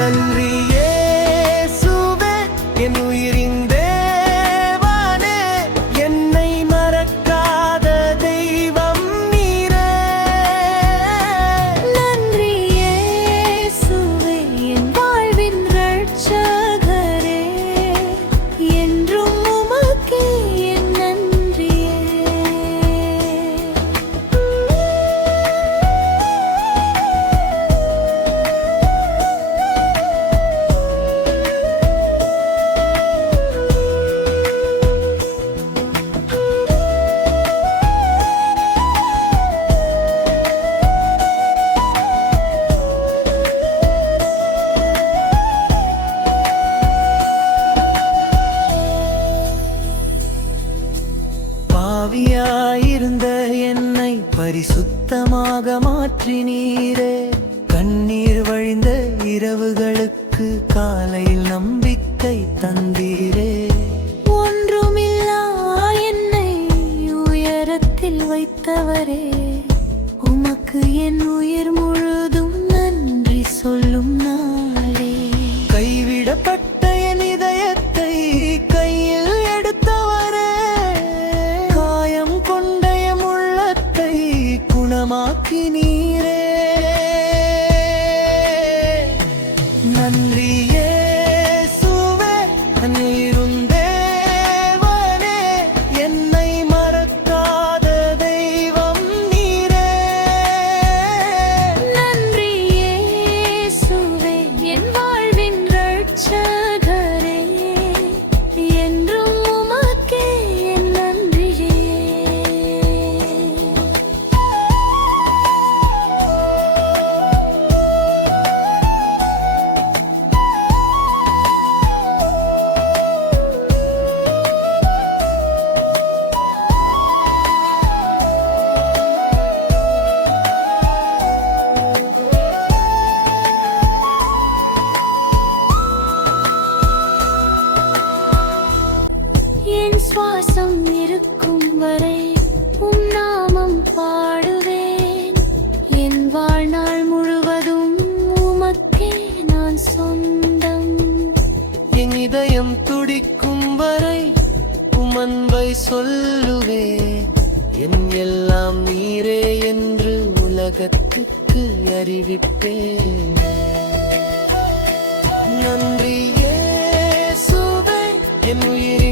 நன்றி இயேசுவே என் உயிரின் தேவனே, என்னை மறக்காத தெய்வம் நீரே. நன்றி இயேசுவே என் வாழ்வின் இரட்சகரே, என்றும் உமக்கே என் நன்றியே. பாவியாயிருந்த என்னை பரிசுத்தமாக மாற்றினீரே. கண்ணீர் வழிந்த இரவுகளுக்கு காலையில் நம்பிக்கை தந்தீரே. ஒன்றுமில்லா என்னை உயரத்தில் வைத்தவரே, உமக்கு என் உயிர் முழுதும் நன்றி சொல்லும் நாளே. கைவிடப்பட்ட என் இதயத்தை கையில் எடுத்தவரே, காயம் கொண்ட என் உள்ளத்தை குணமாக்கினீரே. நன்றி இயேசுவே என் உயிரும் தேவனே, என்னை மறக்காத தெய்வம் நீரே. நன்றி இயேசுவே என் வாழ்வின் இரட்சகரே, என்றும் உமக்கே என் நன்றியே. என் சுவாசம் இருக்கும் வரை உம் நாமம் பாடுவேன். என் வாழ்நாள் முழுவதும் உமக்கே நான் சொந்தம். என் இதயம் துடிக்கும் வரை உம் அன்பை சொல்லுவேன். என் எல்லாம் நீரே என்று உலகத்துக்கு அறிவிப்பேன். நன்றி இயேசுவே என் உயிரின்